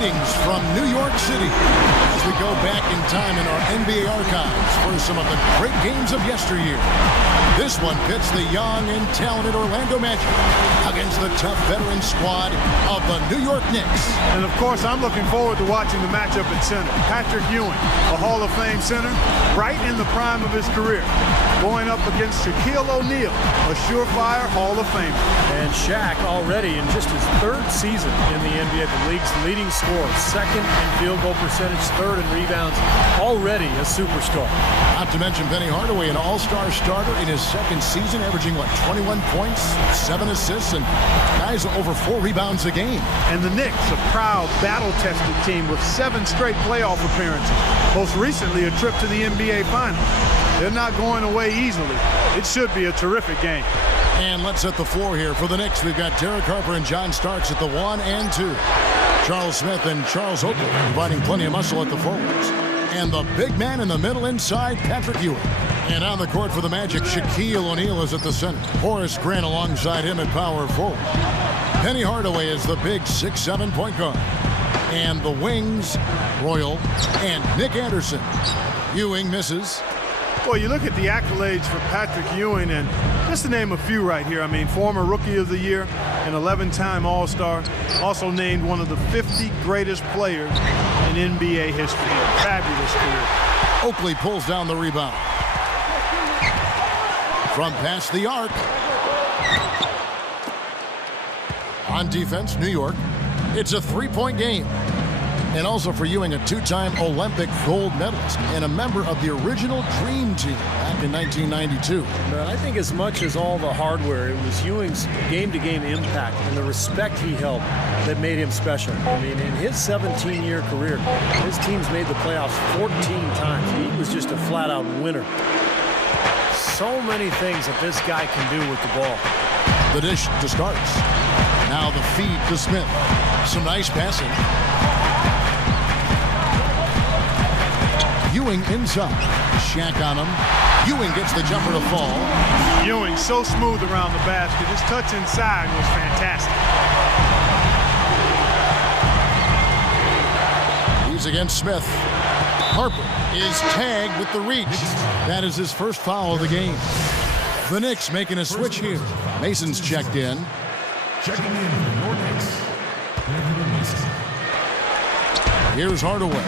Greetings from New York City as we go back in time in our NBA archives for some of the great games of yesteryear. This one pits the young and talented Orlando Magic against the tough veteran squad of the New York Knicks. And of course, I'm looking forward to watching the matchup at center. Patrick Ewing, a Hall of Fame center, right in the prime of his career, going up against Shaquille O'Neal, a surefire Hall of Famer. And Shaq already in just his third season in the NBA, the league's leading scorer, second in field goal percentage, third in rebounds, already a superstar. Not to mention Penny Hardaway, an all-star starter in his second season, averaging, 21 points, 7 assists, and guys over 4 rebounds a game. And the Knicks, a proud, battle-tested team with 7 straight playoff appearances. Most recently, a trip to the NBA Finals. They're not going away easily. It should be a terrific game. And let's set the floor here for the Knicks. We've got Derek Harper and John Starks at the 1 and 2. Charles Smith and Charles Oakley providing plenty of muscle at the forwards. And the big man in the middle inside, Patrick Ewing. And on the court for the Magic, Shaquille O'Neal is at the center. Horace Grant alongside him at power forward. Penny Hardaway is the big 6'7" point guard. And the wings, Royal and Nick Anderson. Ewing misses. Well, you look at the accolades for Patrick Ewing, and just to name a few right here. I mean, former Rookie of the Year, an 11-time All-Star, also named one of the 50 greatest players in NBA history. Fabulous career. Oakley pulls down the rebound. From past the arc. On defense, New York. It's a 3-point game. And also for Ewing, a 2-time Olympic gold medalist and a member of the original Dream Team back in 1992. But I think as much as all the hardware, it was Ewing's game-to-game impact and the respect he held that made him special. I mean, in his 17-year career, his teams made the playoffs 14 times. He was just a flat-out winner. So many things that this guy can do with the ball. The dish to Starks. Now the feed to Smith. Some nice passing. Ewing inside. Shaq on him. Ewing gets the jumper to fall. Ewing so smooth around the basket. His touch inside was fantastic. He's against Smith. Harper is tagged with the reach. That is his first foul of the game. The Knicks making a switch here. Mason's checked in. Checking in for your Knicks. Here's Hardaway.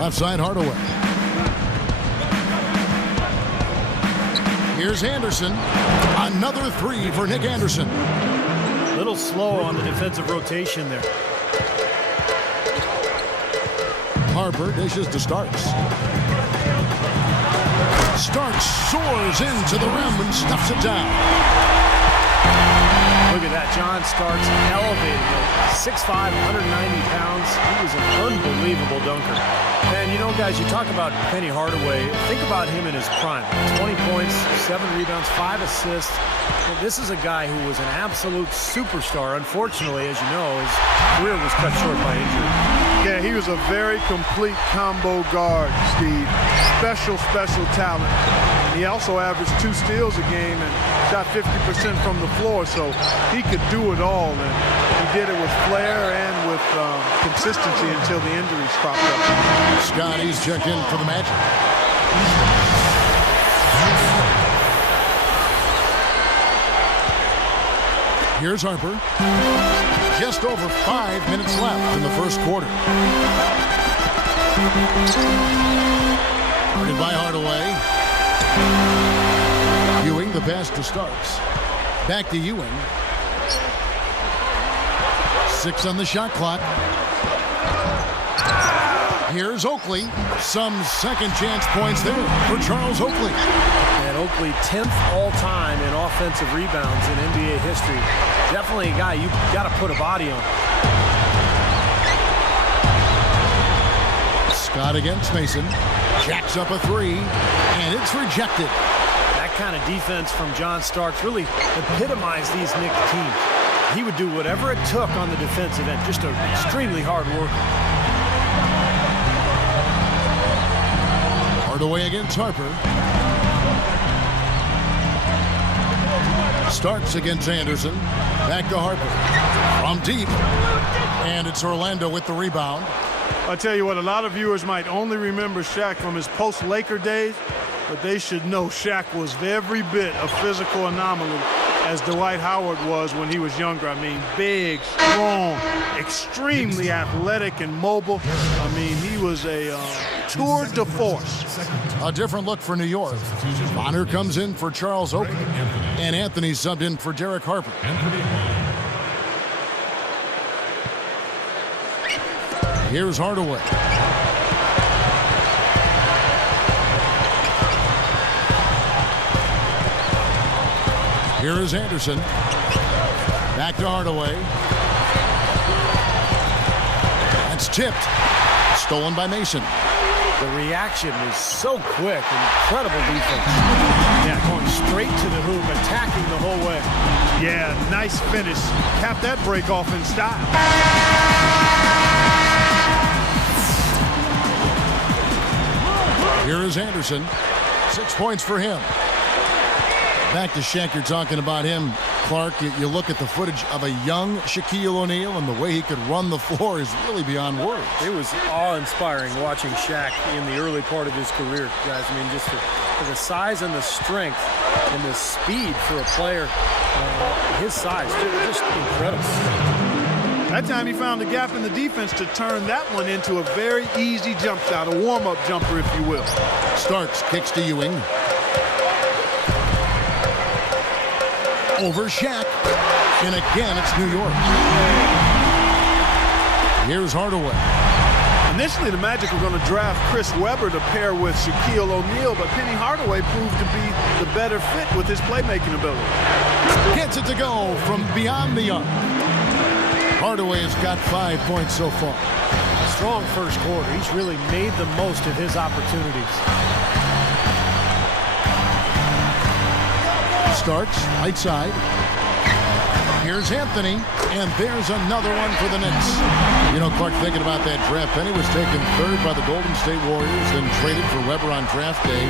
Left side, Hardaway. Here's Anderson. Another 3 for Nick Anderson. A little slow on the defensive rotation there. Harper dishes to Starks. Starks soars into the rim and stuffs it down. Look at that, John Starks elevated it. 6'5", 190 pounds. He was an unbelievable dunker. And you know, guys, you talk about Penny Hardaway. Think about him in his prime. 20 points, 7 rebounds, 5 assists. And this is a guy who was an absolute superstar. Unfortunately, as you know, his career was cut short by injury. Yeah, he was a very complete combo guard, Steve. Special talent. He also averaged 2 steals a game and shot 50% from the floor, so he could do it all. And he did it with flair and with consistency until the injuries cropped up. Scotty's checked in for the Magic. Here's Harper. Just over 5 minutes left in the first quarter. Guarded by Hardaway. Ewing, the pass to Starks. Back to Ewing. 6 on the shot clock. Here's Oakley. Some second chance points there for Charles Oakley. And Oakley 10th all-time in offensive rebounds in NBA history. Definitely a guy you got to put a body on. Scott against Mason. Jacks up a 3, and it's rejected. That kind of defense from John Starks really epitomized these Knicks teams. He would do whatever it took on the defensive end. Just an extremely hard worker. Hardaway against Harper. Starks against Anderson. Back to Harper. From deep. And it's Orlando with the rebound. I'll tell you what, a lot of viewers might only remember Shaq from his post-Laker days, but they should know Shaq was every bit a physical anomaly as Dwight Howard was when he was younger. I mean, big, strong, extremely athletic and mobile. I mean, he was a tour de force. A different look for New York. Bonner comes in for Charles Oakley. And Anthony subbed in for Derek Harper. Here's Hardaway. Here is Anderson. Back to Hardaway. That's tipped. Stolen by Mason. The reaction is so quick. Incredible defense. Yeah, going straight to the hoop, attacking the whole way. Yeah, nice finish. Cap that break off in style. Here is Anderson. 6 points for him. Back to Shaq, you're talking about him. Clark, you look at the footage of a young Shaquille O'Neal, and the way he could run the floor is really beyond words. It was awe-inspiring watching Shaq in the early part of his career, guys. I mean, just the size and the strength and the speed for a player his size, just incredible. That time he found a gap in the defense to turn that one into a very easy jump shot, a warm-up jumper, if you will. Starks kicks to Ewing. Over Shaq. And again, it's New York. Here's Hardaway. Initially, the Magic were going to draft Chris Webber to pair with Shaquille O'Neal, but Penny Hardaway proved to be the better fit with his playmaking ability. Gets it to go from beyond the arc. Hardaway has got 5 points so far. Strong first quarter. He's really made the most of his opportunities. Starks, right side. Here's Anthony, and there's another one for the Knicks. You know, Clark, thinking about that draft, Penny was taken third by the Golden State Warriors, then traded for Webber on draft day.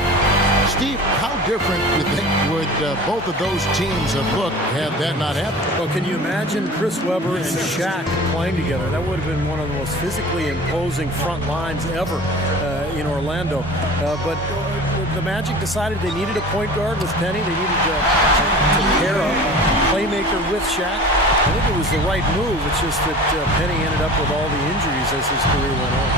Steve, how different do you think would both of those teams have looked had that not happened? Well, can you imagine Chris Webber and Shaq playing together? That would have been one of the most physically imposing front lines ever in Orlando. But the Magic decided they needed a point guard with Penny. They needed to pair a playmaker with Shaq. I think it was the right move. It's just that Penny ended up with all the injuries as his career went on.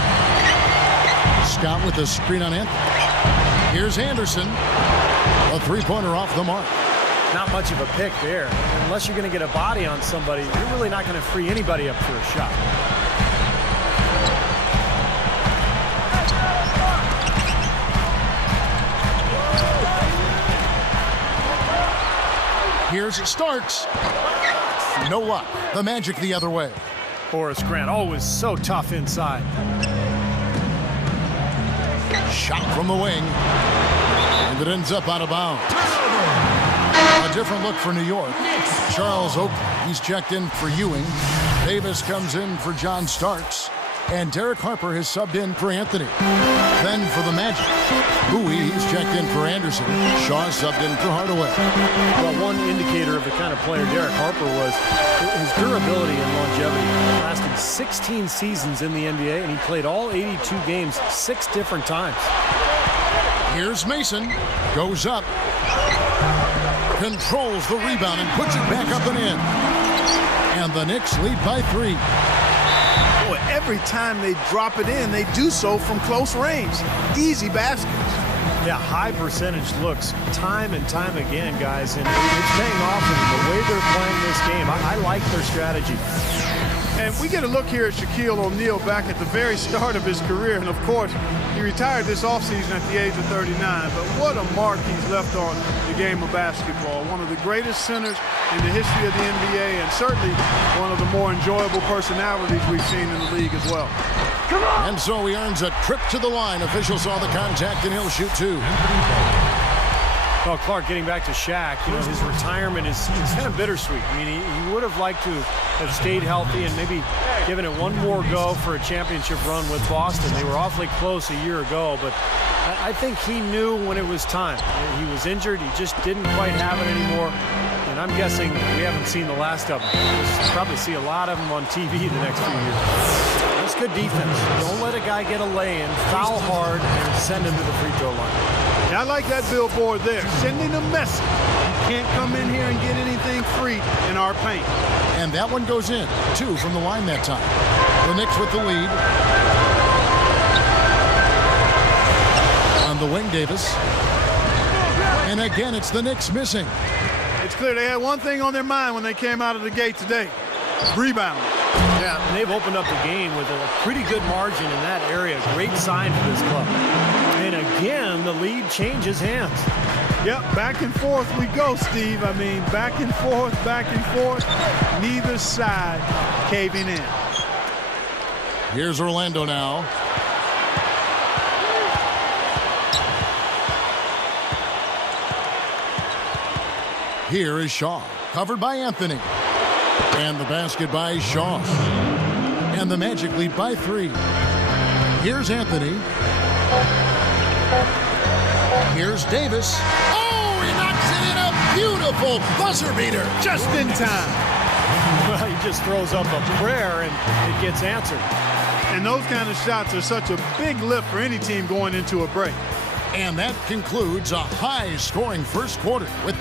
Scott with a screen on Anthony. Here's Anderson. A three-pointer off the mark. Not much of a pick there. Unless you're going to get a body on somebody, you're really not going to free anybody up for a shot. Here's Starks. No luck. The Magic the other way. Horace Grant, always so tough inside. Shot from the wing. And it ends up out of bounds. A different look for New York. Charles Oakley, he's checked in for Ewing. Davis comes in for John Starks. And Derek Harper has subbed in for Anthony. Then for the Magic, Bowie, he's checked in for Anderson. Shaw subbed in for Hardaway. Well, one indicator of the kind of player Derek Harper was his durability and longevity. He lasted 16 seasons in the NBA, and he played all 82 games 6 different times. Here's Mason. Goes up. Controls the rebound and puts it back up and in. And the Knicks lead by 3. Boy, every time they drop it in, they do so from close range. Easy baskets. Yeah, high percentage looks time and time again, guys, and it's paying off in the way they're playing this game. I like their strategy. And we get a look here at Shaquille O'Neal back at the very start of his career. And, of course, he retired this offseason at the age of 39. But what a mark he's left on the game of basketball. One of the greatest centers in the history of the NBA, and certainly one of the more enjoyable personalities we've seen in the league as well. And so he earns a trip to the line. Officials saw the contact, and he'll shoot 2. Well, Clark, getting back to Shaq, you know, his retirement is kind of bittersweet. I mean, he would have liked to have stayed healthy and maybe given it one more go for a championship run with Boston. They were awfully close a year ago, but I think he knew when it was time. He was injured. He just didn't quite have it anymore. And and I'm guessing we haven't seen the last of them. We'll probably see a lot of them on TV the next few years. That's good defense. Don't let a guy get a lay-in, foul hard, and send him to the free throw line. Yeah, I like that billboard there, sending a message. You can't come in here and get anything free in our paint. And that one goes in. 2 from the line that time. The Knicks with the lead. On the wing, Davis. And again, it's the Knicks missing. It's clear they had one thing on their mind when they came out of the gate today. Rebound. Yeah, and they've opened up the game with a pretty good margin in that area. Great sign for this club. And again, the lead changes hands. Yep, back and forth we go, Steve. I mean, back and forth, neither side caving in. Here's Orlando now. Here is Shaw, covered by Anthony. And the basket by Shaw. And the Magic lead by 3. Here's Anthony. Here's Davis. Oh, he knocks it in, a beautiful buzzer beater. Just in time. Well, he just throws up a prayer and it gets answered. And those kind of shots are such a big lift for any team going into a break. And that concludes a high-scoring first quarter with